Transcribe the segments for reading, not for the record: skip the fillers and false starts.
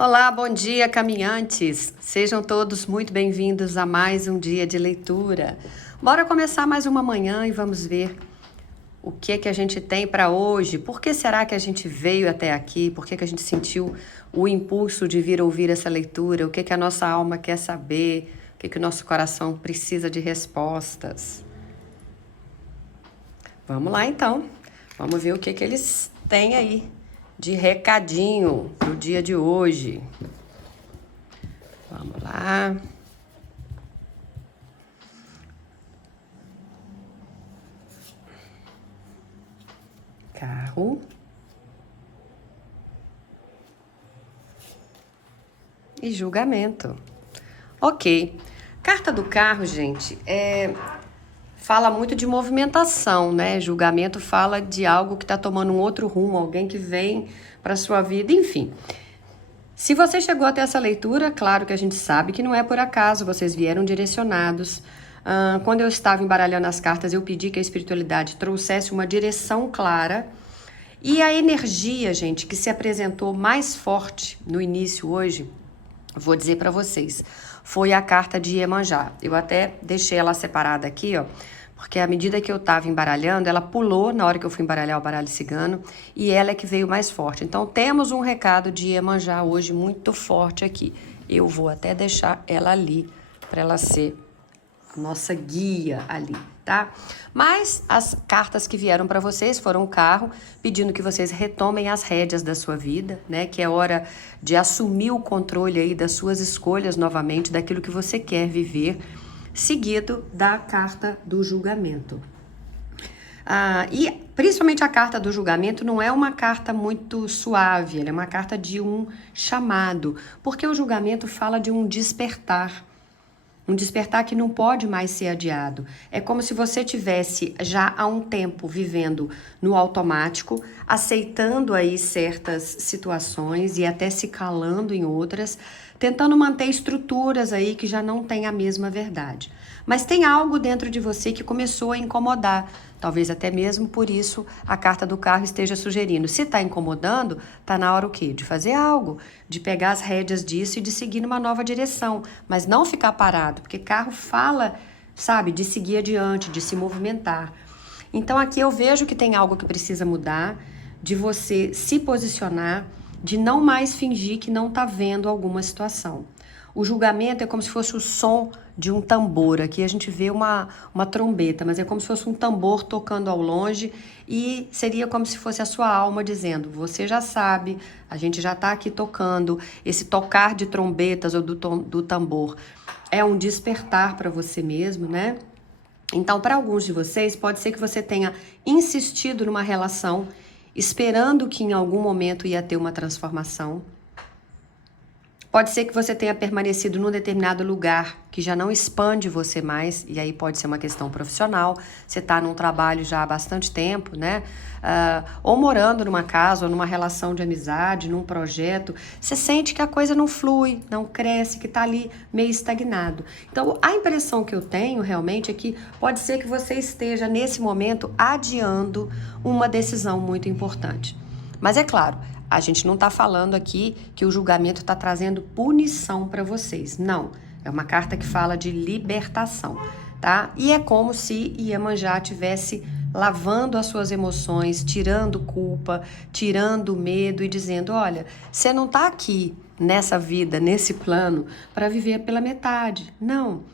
Olá, bom dia, caminhantes! Sejam todos muito bem-vindos a mais um dia de leitura. Bora começar mais uma manhã e vamos ver o que a gente tem para hoje. Por que será que a gente veio até aqui? Por que a gente sentiu o impulso de vir ouvir essa leitura? O que a nossa alma quer saber? O que o nosso coração precisa de respostas? Vamos lá, então. Vamos ver o que eles têm aí de recadinho pro dia de hoje. Vamos lá. Carro. E julgamento. Ok. Carta do carro, gente, fala muito de movimentação, né? Julgamento fala de algo que está tomando um outro rumo, alguém que vem para sua vida, enfim. Se você chegou até essa leitura, claro que a gente sabe que não é por acaso, vocês vieram direcionados. Quando eu estava embaralhando as cartas, eu pedi que a espiritualidade trouxesse uma direção clara. E a energia, gente, que se apresentou mais forte no início hoje, vou dizer para vocês, foi a carta de Iemanjá. Eu até deixei ela separada aqui, ó, porque à medida que eu estava embaralhando, ela pulou na hora que eu fui embaralhar o baralho cigano e ela é que veio mais forte. Então temos um recado de Iemanjá hoje muito forte aqui. Eu vou até deixar ela ali para ela ser a nossa guia ali, tá? Mas as cartas que vieram para vocês foram o carro, pedindo que vocês retomem as rédeas da sua vida, né? Que é hora de assumir o controle aí das suas escolhas novamente, daquilo que você quer viver, seguido da carta do julgamento. E principalmente a carta do julgamento não é uma carta muito suave, ela é uma carta de um chamado, porque o julgamento fala de um despertar. Um despertar que não pode mais ser adiado. É como se você tivesse já há um tempo vivendo no automático, aceitando aí certas situações e até se calando em outras, tentando manter estruturas aí que já não têm a mesma verdade. Mas tem algo dentro de você que começou a incomodar. Talvez até mesmo por isso a carta do carro esteja sugerindo. Se está incomodando, está na hora o quê? De fazer algo, de pegar as rédeas disso e de seguir numa nova direção. Mas não ficar parado, porque carro fala, sabe, de seguir adiante, de se movimentar. Então aqui eu vejo que tem algo que precisa mudar, de você se posicionar, de não mais fingir que não está vendo alguma situação. O julgamento é como se fosse o som de um tambor. Aqui a gente vê uma trombeta, mas é como se fosse um tambor tocando ao longe e seria como se fosse a sua alma dizendo, você já sabe, a gente já está aqui tocando. Esse tocar de trombetas ou do tambor é um despertar para você mesmo, né? Então, para alguns de vocês, pode ser que você tenha insistido numa relação, esperando que em algum momento ia ter uma transformação. Pode ser que você tenha permanecido num determinado lugar que já não expande você mais, e aí pode ser uma questão profissional. Você está num trabalho já há bastante tempo, né? Ou morando numa casa, ou numa relação de amizade, num projeto. Você sente que a coisa não flui, não cresce, que está ali meio estagnado. Então, a impressão que eu tenho realmente é que pode ser que você esteja, nesse momento, adiando uma decisão muito importante. Mas é claro, a gente não está falando aqui que o julgamento está trazendo punição para vocês. Não, é uma carta que fala de libertação, tá? E é como se Iemanjá estivesse lavando as suas emoções, tirando culpa, tirando medo e dizendo, olha, você não está aqui nessa vida, nesse plano, para viver pela metade. Não.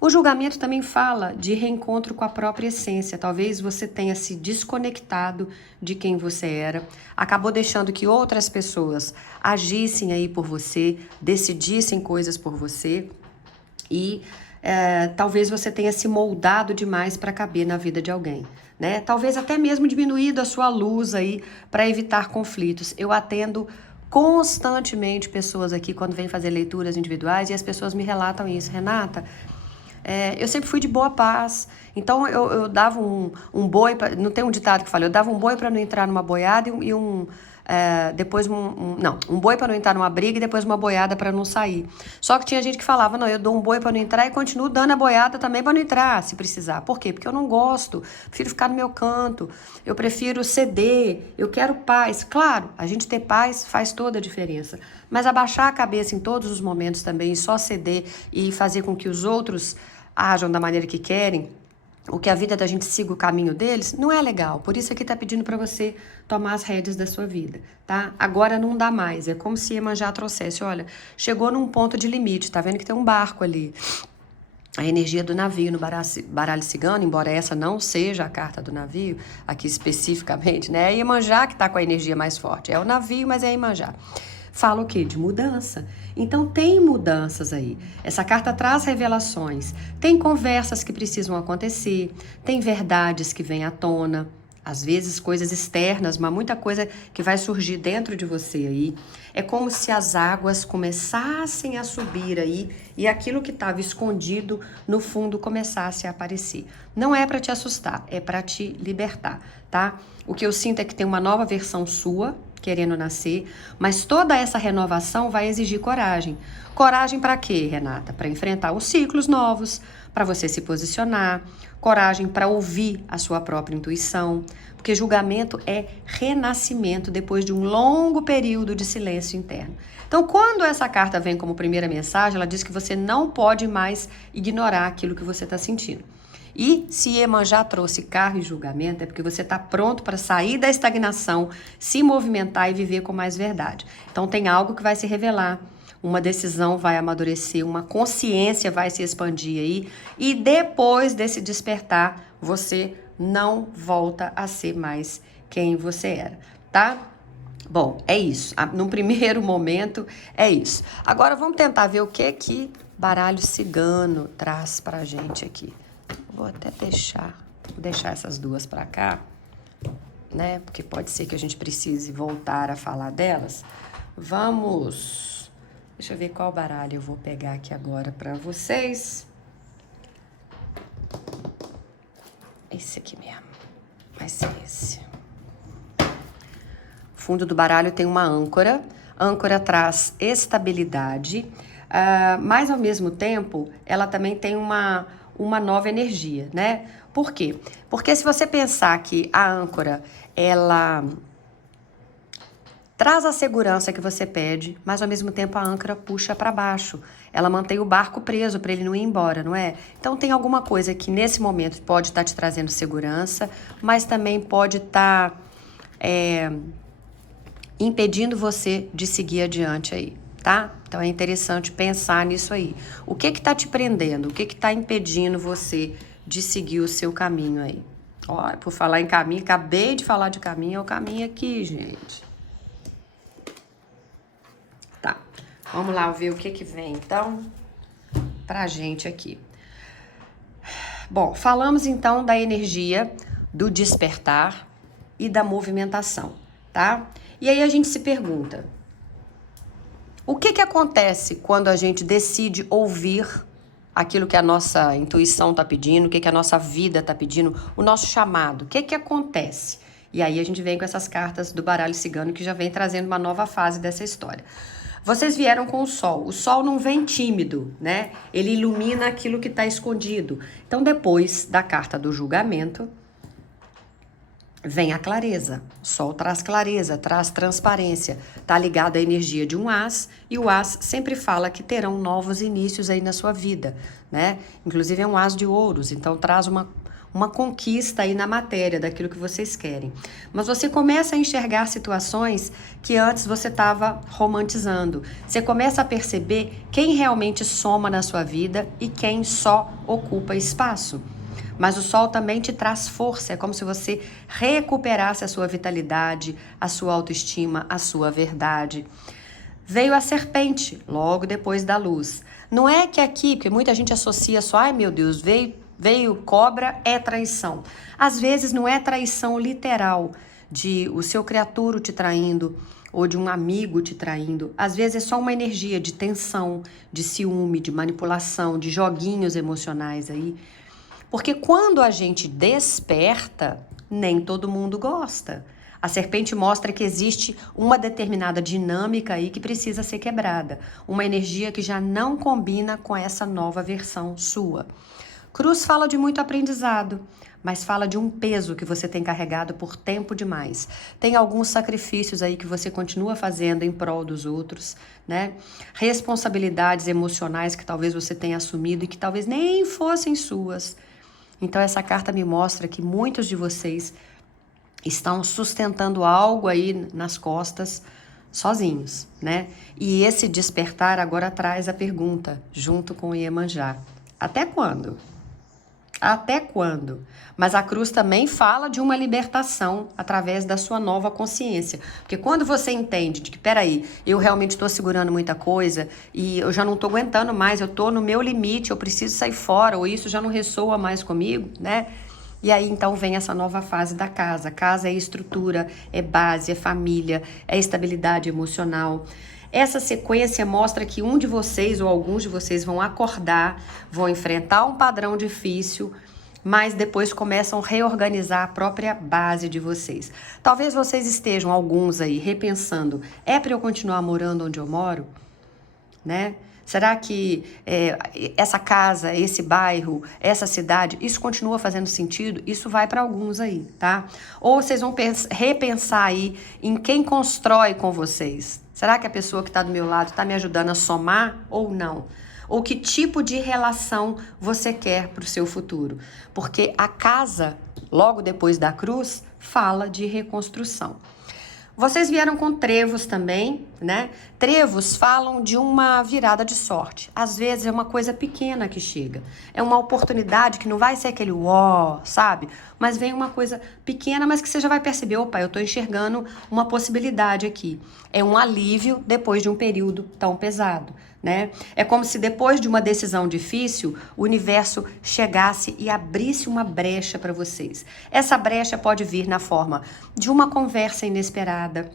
O julgamento também fala de reencontro com a própria essência. Talvez você tenha se desconectado de quem você era, acabou deixando que outras pessoas agissem aí por você, decidissem coisas por você e talvez você tenha se moldado demais para caber na vida de alguém, né? Talvez até mesmo diminuído a sua luz aí para evitar conflitos. Eu atendo constantemente pessoas aqui quando vêm fazer leituras individuais e as pessoas me relatam isso. Renata, eu sempre fui de boa paz, então eu dava um boi, não tem um ditado que fala, eu dava um boi para não entrar numa boiada e depois um boi para não entrar numa briga e depois uma boiada para não sair. Só que tinha gente que falava, não, eu dou um boi para não entrar e continuo dando a boiada também para não entrar, se precisar. Por quê? Porque eu não gosto, prefiro ficar no meu canto, eu prefiro ceder, eu quero paz. Claro, a gente ter paz faz toda a diferença, mas abaixar a cabeça em todos os momentos também, só ceder e fazer com que os outros ajam da maneira que querem, o que a vida da gente siga o caminho deles, não é legal. Por isso aqui tá pedindo para você tomar as rédeas da sua vida, tá? Agora não dá mais. É como se Iemanjá trouxesse, olha, chegou num ponto de limite, tá vendo que tem um barco ali. A energia do navio no baralho cigano, embora essa não seja a carta do navio, aqui especificamente, né? É Iemanjá que tá com a energia mais forte. É o navio, mas é Iemanjá. Fala o quê? De mudança. Então tem mudanças aí. Essa carta traz revelações. Tem conversas que precisam acontecer. Tem verdades que vêm à tona. Às vezes coisas externas, mas muita coisa que vai surgir dentro de você aí. É como se as águas começassem a subir aí e aquilo que estava escondido no fundo começasse a aparecer. Não é para te assustar, é para te libertar, tá? O que eu sinto é que tem uma nova versão sua querendo nascer, mas toda essa renovação vai exigir coragem. Coragem para quê, Renata? Para enfrentar os ciclos novos, para você se posicionar, coragem para ouvir a sua própria intuição, porque julgamento é renascimento depois de um longo período de silêncio interno. Então, quando essa carta vem como primeira mensagem, ela diz que você não pode mais ignorar aquilo que você está sentindo. E se Iemanjá trouxe carro e julgamento, é porque você está pronto para sair da estagnação, se movimentar e viver com mais verdade. Então tem algo que vai se revelar, uma decisão vai amadurecer, uma consciência vai se expandir aí, e depois desse despertar, você não volta a ser mais quem você era, tá? Bom, é isso. Num primeiro momento, é isso. Agora vamos tentar ver o que baralho cigano traz pra gente aqui. Vou até deixar essas duas para cá, né? Porque pode ser que a gente precise voltar a falar delas. Deixa eu ver qual baralho eu vou pegar aqui agora para vocês. Esse aqui mesmo. Vai ser esse. O fundo do baralho tem uma âncora. A âncora traz estabilidade, mas ao mesmo tempo ela também tem uma nova energia, né? Por quê? Porque se você pensar que a âncora, ela traz a segurança que você pede, mas ao mesmo tempo a âncora puxa para baixo. Ela mantém o barco preso para ele não ir embora, não é? Então tem alguma coisa que nesse momento pode estar te trazendo segurança, mas também pode estar impedindo você de seguir adiante aí, tá? Então é interessante pensar nisso aí. O que tá te prendendo? O que tá impedindo você de seguir o seu caminho aí? Ó, por falar em caminho, acabei de falar de caminho, é o caminho aqui, gente. Tá, vamos lá ver o que vem, então, pra gente aqui. Bom, falamos então da energia do despertar e da movimentação, tá? E aí a gente se pergunta, o que acontece quando a gente decide ouvir aquilo que a nossa intuição está pedindo, o que a nossa vida está pedindo, o nosso chamado? O que acontece? E aí a gente vem com essas cartas do baralho cigano que já vem trazendo uma nova fase dessa história. Vocês vieram com o sol. O sol não vem tímido, né? Ele ilumina aquilo que está escondido. Então, depois da carta do julgamento, vem a clareza. O sol traz clareza, traz transparência. Tá ligado à energia de um as, e o as sempre fala que terão novos inícios aí na sua vida, né? Inclusive é um as de ouros, então traz uma conquista aí na matéria daquilo que vocês querem. Mas você começa a enxergar situações que antes você estava romantizando. Você começa a perceber quem realmente soma na sua vida e quem só ocupa espaço. Mas o sol também te traz força, é como se você recuperasse a sua vitalidade, a sua autoestima, a sua verdade. Veio a serpente, logo depois da luz. Não é que aqui, porque muita gente associa só, ai meu Deus, veio cobra, é traição. Às vezes não é traição literal, de o seu criatura te traindo, ou de um amigo te traindo. Às vezes é só uma energia de tensão, de ciúme, de manipulação, de joguinhos emocionais aí. Porque quando a gente desperta, nem todo mundo gosta. A serpente mostra que existe uma determinada dinâmica aí que precisa ser quebrada. Uma energia que já não combina com essa nova versão sua. Cruz fala de muito aprendizado, mas fala de um peso que você tem carregado por tempo demais. Tem alguns sacrifícios aí que você continua fazendo em prol dos outros, né? Responsabilidades emocionais que talvez você tenha assumido e que talvez nem fossem suas. Então essa carta me mostra que muitos de vocês estão sustentando algo aí nas costas sozinhos, né? E esse despertar agora traz a pergunta, junto com o Iemanjá. Até quando? Até quando? Mas a cruz também fala de uma libertação através da sua nova consciência. Porque quando você entende de que, peraí, eu realmente estou segurando muita coisa e eu já não estou aguentando mais, eu estou no meu limite, eu preciso sair fora, ou isso já não ressoa mais comigo, né? E aí, então, vem essa nova fase da casa. Casa é estrutura, é base, é família, é estabilidade emocional. Essa sequência mostra que um de vocês ou alguns de vocês vão acordar, vão enfrentar um padrão difícil, mas depois começam a reorganizar a própria base de vocês. Talvez vocês estejam, alguns aí, repensando, é para eu continuar morando onde eu moro? Né? Será que essa casa, esse bairro, essa cidade, isso continua fazendo sentido? Isso vai para alguns aí, tá? Ou vocês vão repensar aí em quem constrói com vocês. Será que a pessoa que está do meu lado está me ajudando a somar ou não? Ou que tipo de relação você quer para o seu futuro? Porque a casa, logo depois da cruz, fala de reconstrução. Vocês vieram com trevos também, né? Trevos falam de uma virada de sorte. Às vezes é uma coisa pequena que chega. É uma oportunidade que não vai ser aquele uó, sabe? Mas vem uma coisa pequena, mas que você já vai perceber, opa, eu tô enxergando uma possibilidade aqui. É um alívio depois de um período tão pesado, né? É como se depois de uma decisão difícil, o universo chegasse e abrisse uma brecha para vocês. Essa brecha pode vir na forma de uma conversa inesperada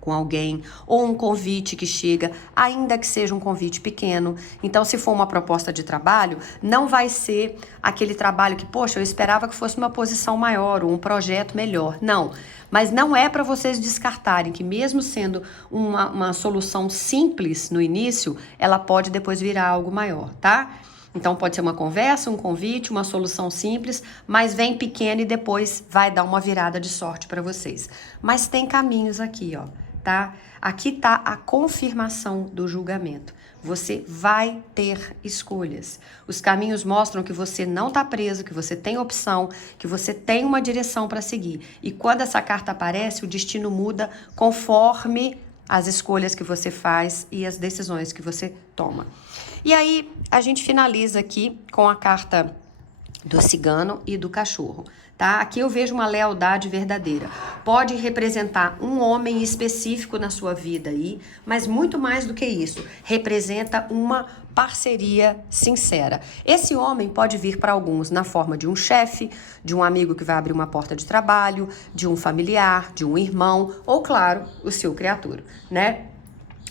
com alguém, ou um convite que chega, ainda que seja um convite pequeno. Então, se for uma proposta de trabalho, não vai ser aquele trabalho que, poxa, eu esperava que fosse uma posição maior, ou um projeto melhor. Não, mas não é para vocês descartarem que mesmo sendo uma solução simples no início, ela pode depois virar algo maior, tá? Então pode ser uma conversa, um convite, uma solução simples, mas vem pequeno e depois vai dar uma virada de sorte para vocês. Mas tem caminhos aqui, ó, tá? Aqui tá a confirmação do julgamento. Você vai ter escolhas. Os caminhos mostram que você não tá preso, que você tem opção, que você tem uma direção para seguir. E quando essa carta aparece, o destino muda conforme as escolhas que você faz e as decisões que você toma. E aí, a gente finaliza aqui com a carta do cigano e do cachorro, tá? Aqui eu vejo uma lealdade verdadeira. Pode representar um homem específico na sua vida aí, mas muito mais do que isso, representa uma parceria sincera. Esse homem pode vir para alguns na forma de um chefe, de um amigo que vai abrir uma porta de trabalho, de um familiar, de um irmão, ou claro, o seu criatura, né?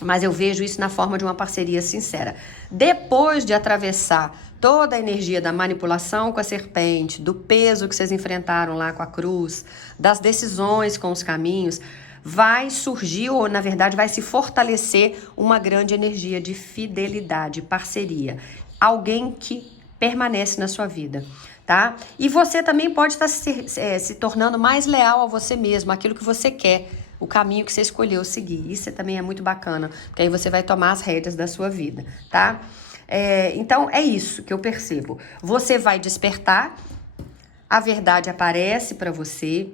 Mas eu vejo isso na forma de uma parceria sincera. Depois de atravessar toda a energia da manipulação com a serpente, do peso que vocês enfrentaram lá com a cruz, das decisões com os caminhos, vai surgir, ou na verdade vai se fortalecer uma grande energia de fidelidade, parceria. Alguém que permanece na sua vida, tá? E você também pode estar se tornando mais leal a você mesmo, aquilo que você quer, o caminho que você escolheu seguir. Isso também é muito bacana, porque aí você vai tomar as rédeas da sua vida, tá? Então, é isso que eu percebo. Você vai despertar, a verdade aparece para você,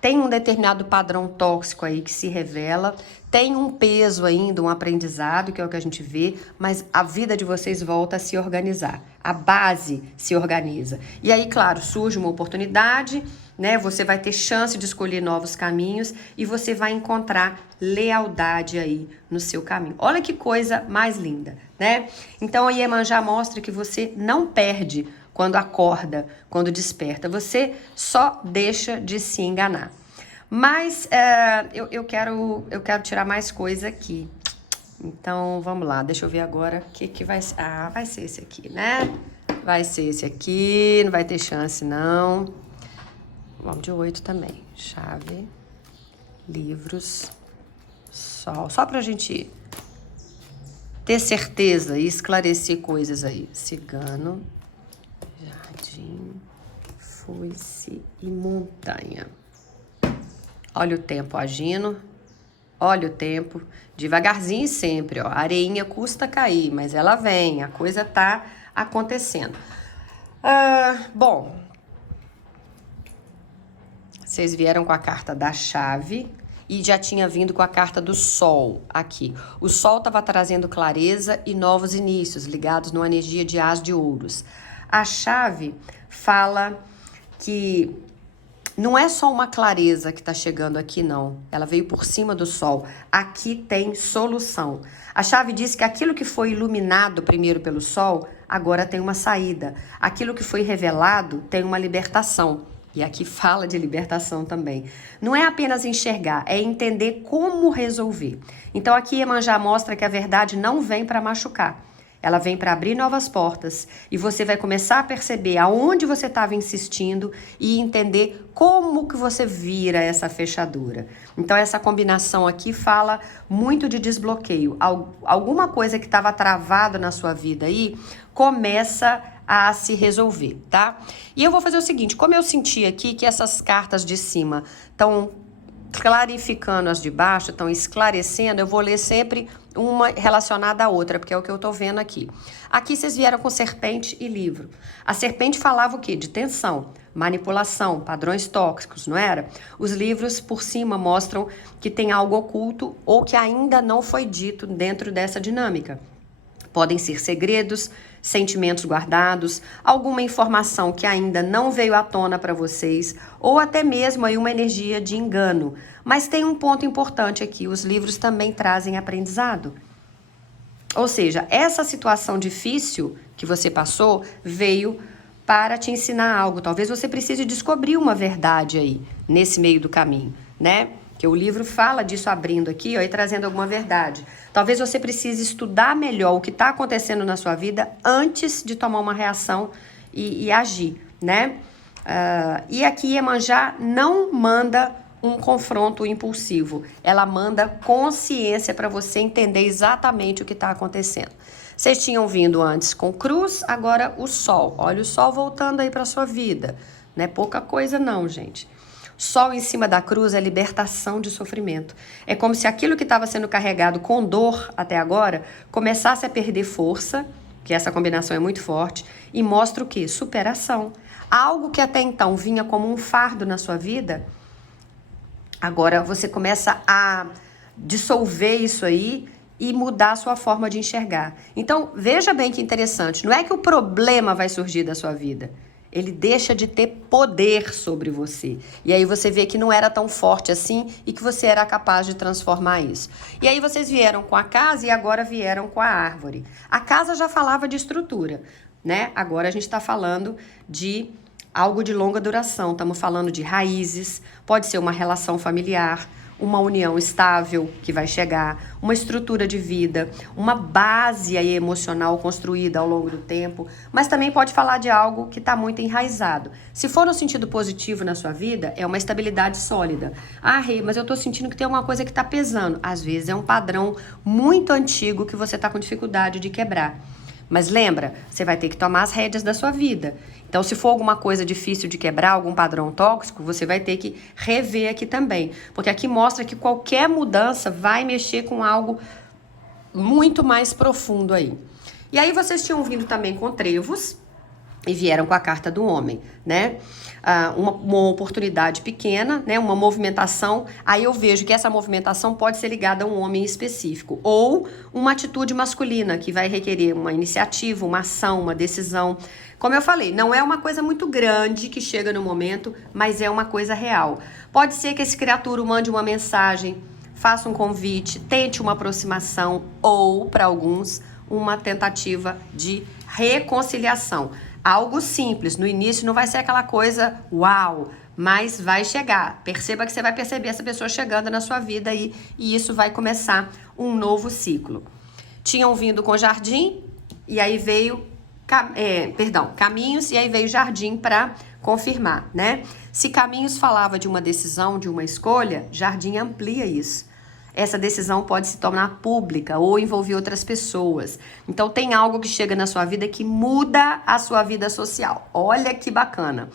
tem um determinado padrão tóxico aí que se revela, tem um peso ainda, um aprendizado, que é o que a gente vê, mas a vida de vocês volta a se organizar, a base se organiza. E aí, claro, surge uma oportunidade, né? Você vai ter chance de escolher novos caminhos e você vai encontrar lealdade aí no seu caminho. Olha que coisa mais linda, né? Então a Iemanjá mostra que você não perde quando acorda, quando desperta. Você só deixa de se enganar. Mas eu quero tirar mais coisa aqui. Então vamos lá, deixa eu ver agora o que vai ser. Ah, vai ser esse aqui, né? Vai ser esse aqui, não vai ter chance não. Vamos de 8 também. Chave livros, sol. Só pra gente ter certeza e esclarecer coisas aí. Cigano, jardim, foice e montanha. Olha o tempo agindo. Olha o tempo. Devagarzinho sempre, ó. A areinha custa cair, mas ela vem. A coisa tá acontecendo. Bom, vocês vieram com a carta da chave e já tinha vindo com a carta do sol aqui. O sol estava trazendo clareza e novos inícios, ligados numa energia de as de ouros. A chave fala que não é só uma clareza que está chegando aqui, não. Ela veio por cima do sol. Aqui tem solução. A chave diz que aquilo que foi iluminado primeiro pelo sol, agora tem uma saída. Aquilo que foi revelado tem uma libertação. E aqui fala de libertação também. Não é apenas enxergar, é entender como resolver. Então aqui Iemanjá mostra que a verdade não vem para machucar. Ela vem para abrir novas portas e você vai começar a perceber aonde você estava insistindo e entender como que você vira essa fechadura. Então essa combinação aqui fala muito de desbloqueio. Alguma coisa que estava travada na sua vida aí começa a se resolver, tá? E eu vou fazer o seguinte, como eu senti aqui que essas cartas de cima estão clarificando as de baixo, estão esclarecendo, eu vou ler sempre uma relacionada à outra, porque é o que eu tô vendo aqui. Aqui vocês vieram com serpente e livro. A serpente falava o quê? De tensão, manipulação, padrões tóxicos, não era? Os livros por cima mostram que tem algo oculto ou que ainda não foi dito dentro dessa dinâmica. Podem ser segredos, sentimentos guardados, alguma informação que ainda não veio à tona para vocês, ou até mesmo aí uma energia de engano. Mas tem um ponto importante aqui, os livros também trazem aprendizado. Ou seja, essa situação difícil que você passou veio para te ensinar algo. Talvez você precise descobrir uma verdade aí, nesse meio do caminho, né? Que o livro fala disso abrindo aqui, ó, e trazendo alguma verdade. Talvez você precise estudar melhor o que está acontecendo na sua vida antes de tomar uma reação e agir, né? E aqui Iemanjá não manda um confronto impulsivo. Ela manda consciência para você entender exatamente o que está acontecendo. Vocês tinham vindo antes com cruz, agora o sol. Olha o sol voltando aí para sua vida. Não é pouca coisa não, gente. Sol em cima da cruz é libertação de sofrimento. É como se aquilo que estava sendo carregado com dor até agora começasse a perder força, que essa combinação é muito forte, e mostra o quê? Superação. Algo que até então vinha como um fardo na sua vida, agora você começa a dissolver isso aí e mudar a sua forma de enxergar. Então, veja bem que interessante. Não é que o problema vai surgir da sua vida. Ele deixa de ter poder sobre você. E aí você vê que não era tão forte assim e que você era capaz de transformar isso. E aí vocês vieram com a casa e agora vieram com a árvore. A casa já falava de estrutura, né? Agora a gente está falando de algo de longa duração. Estamos falando de raízes, pode ser uma relação familiar, uma união estável que vai chegar, uma estrutura de vida, uma base aí emocional construída ao longo do tempo, mas também pode falar de algo que está muito enraizado. Se for no sentido positivo na sua vida, é uma estabilidade sólida. Ah, Rê, mas eu estou sentindo que tem alguma coisa que está pesando. Às vezes é um padrão muito antigo que você está com dificuldade de quebrar. Mas lembra, você vai ter que tomar as rédeas da sua vida. Então, se for alguma coisa difícil de quebrar, algum padrão tóxico, você vai ter que rever aqui também. Porque aqui mostra que qualquer mudança vai mexer com algo muito mais profundo aí. E aí vocês tinham vindo também com trevos e vieram com a carta do homem, né? Uma oportunidade pequena, né? Uma movimentação. Aí eu vejo que essa movimentação pode ser ligada a um homem específico. Ou uma atitude masculina, que vai requerer uma iniciativa, uma ação, uma decisão. Como eu falei, não é uma coisa muito grande que chega no momento, mas é uma coisa real. Pode ser que esse criatura mande uma mensagem, faça um convite, tente uma aproximação ou, para alguns, uma tentativa de reconciliação. Algo simples, no início não vai ser aquela coisa uau, mas vai chegar. Perceba que você vai perceber essa pessoa chegando na sua vida aí, e isso vai começar um novo ciclo. Tinham vindo com jardim, e aí veio, caminhos, e aí veio jardim para confirmar, né? Se Caminhos falava de uma decisão, de uma escolha, Jardim amplia isso. Essa decisão pode se tornar pública ou envolver outras pessoas. Então tem algo que chega na sua vida que muda a sua vida social. Olha que bacana.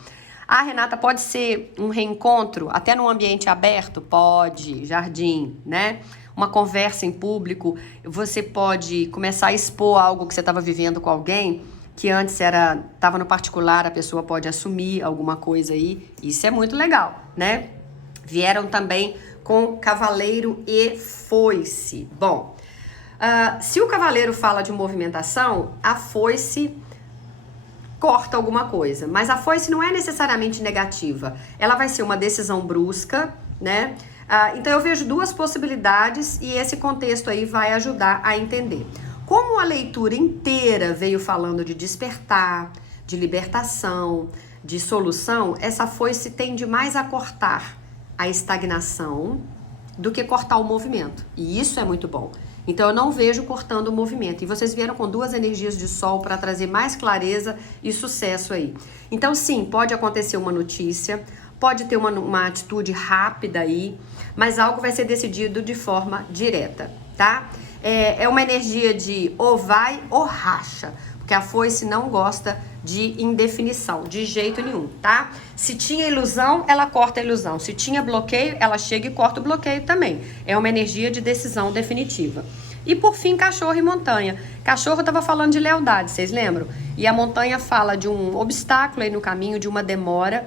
Ah, Renata, pode ser um reencontro até num ambiente aberto? Pode, Jardim, né? Uma conversa em público, você pode começar a expor algo que você estava vivendo com alguém, que antes estava no particular, a pessoa pode assumir alguma coisa aí. Isso é muito legal, né? Vieram também com cavaleiro e foice. Bom, se o cavaleiro fala de movimentação, a foice corta alguma coisa, mas a foice não é necessariamente negativa, ela vai ser uma decisão brusca, né? Então eu vejo duas possibilidades e esse contexto aí vai ajudar a entender. Como a leitura inteira veio falando de despertar, de libertação, de solução, essa foice tende mais a cortar a estagnação do que cortar o movimento, e isso é muito bom. Então eu não vejo cortando o movimento. E vocês vieram com duas energias de sol para trazer mais clareza e sucesso aí. Então sim, pode acontecer uma notícia, pode ter uma atitude rápida aí, mas algo vai ser decidido de forma direta, tá? É uma energia de ou vai ou racha, porque a foice não gosta de indefinição, de jeito nenhum, tá? Se tinha ilusão, ela corta a ilusão. Se tinha bloqueio, ela chega e corta o bloqueio também. É uma energia de decisão definitiva. E por fim, cachorro e montanha. Cachorro estava falando de lealdade, vocês lembram? E a montanha fala de um obstáculo aí no caminho, de uma demora,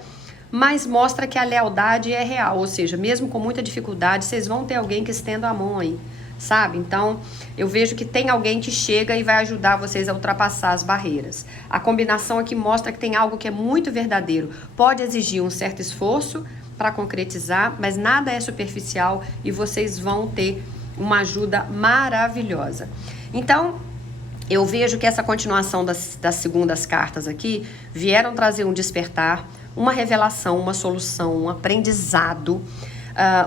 mas mostra que a lealdade é real. Ou seja, mesmo com muita dificuldade, vocês vão ter alguém que estenda a mão aí, sabe? Então, eu vejo que tem alguém que chega e vai ajudar vocês a ultrapassar as barreiras. A combinação aqui mostra que tem algo que é muito verdadeiro. Pode exigir um certo esforço para concretizar, mas nada é superficial e vocês vão ter uma ajuda maravilhosa. Então, eu vejo que essa continuação das segundas cartas aqui vieram trazer um despertar, uma revelação, uma solução, um aprendizado,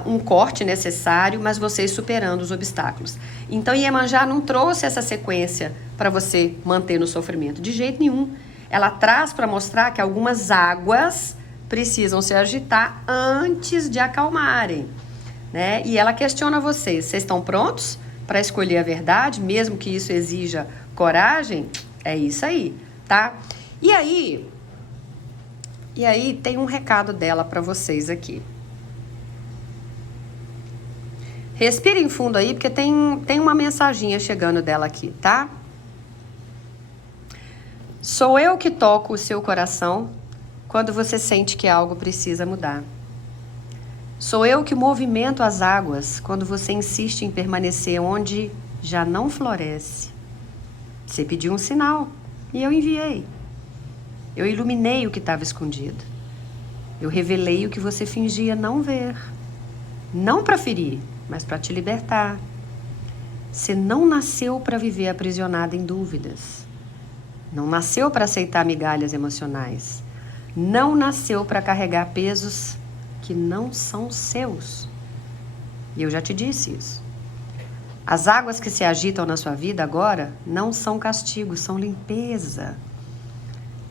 um corte necessário, mas vocês superando os obstáculos. Então, Iemanjá não trouxe essa sequência para você manter no sofrimento, de jeito nenhum. Ela traz para mostrar que algumas águas precisam se agitar antes de acalmarem, né? E ela questiona vocês estão prontos para escolher a verdade, mesmo que isso exija coragem? É isso aí, tá? E aí tem um recado dela para vocês aqui. Respirem fundo aí, porque tem uma mensaginha chegando dela aqui, tá? Sou eu que toco o seu coração quando você sente que algo precisa mudar. Sou eu que movimento as águas quando você insiste em permanecer onde já não floresce. Você pediu um sinal e eu enviei. Eu iluminei o que estava escondido. Eu revelei o que você fingia não ver. Não para ferir, mas para te libertar. Você não nasceu para viver aprisionada em dúvidas. Não nasceu para aceitar migalhas emocionais. Não nasceu para carregar pesos que não são seus. E eu já te disse isso. As águas que se agitam na sua vida agora não são castigo, são limpeza.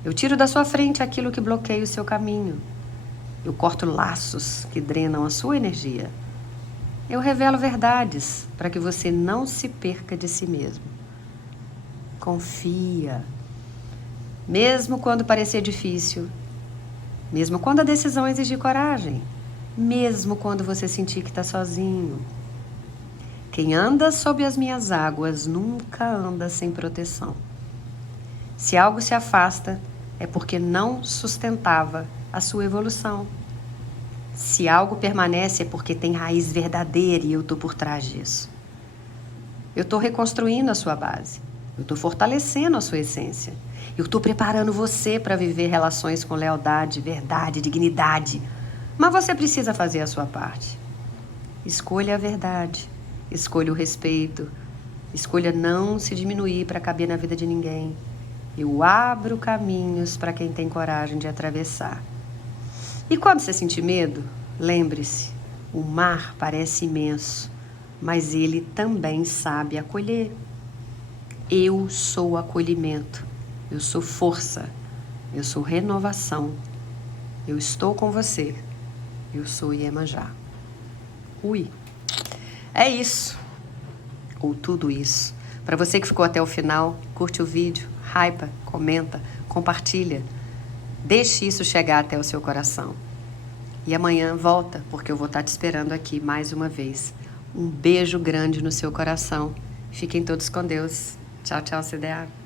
Eu tiro da sua frente aquilo que bloqueia o seu caminho. Eu corto laços que drenam a sua energia. Eu revelo verdades para que você não se perca de si mesmo. Confia. Mesmo quando parecer difícil, mesmo quando a decisão exigir coragem, mesmo quando você sentir que está sozinho. Quem anda sob as minhas águas nunca anda sem proteção. Se algo se afasta, é porque não sustentava a sua evolução. Se algo permanece, é porque tem raiz verdadeira e eu estou por trás disso. Eu estou reconstruindo a sua base. Eu estou fortalecendo a sua essência. Eu estou preparando você para viver relações com lealdade, verdade, dignidade. Mas você precisa fazer a sua parte. Escolha a verdade. Escolha o respeito. Escolha não se diminuir para caber na vida de ninguém. Eu abro caminhos para quem tem coragem de atravessar. E quando você sentir medo, lembre-se, o mar parece imenso, mas ele também sabe acolher. Eu sou acolhimento, eu sou força, eu sou renovação, Eu estou com você. Eu sou Iemanjá. Ui. É isso. Ou tudo isso. Para você que ficou até o final, curte o vídeo, hypa, comenta, compartilha. Deixe isso chegar até o seu coração. E amanhã volta, porque eu vou estar te esperando aqui mais uma vez. Um beijo grande no seu coração. Fiquem todos com Deus. Tchau, tchau, CDA.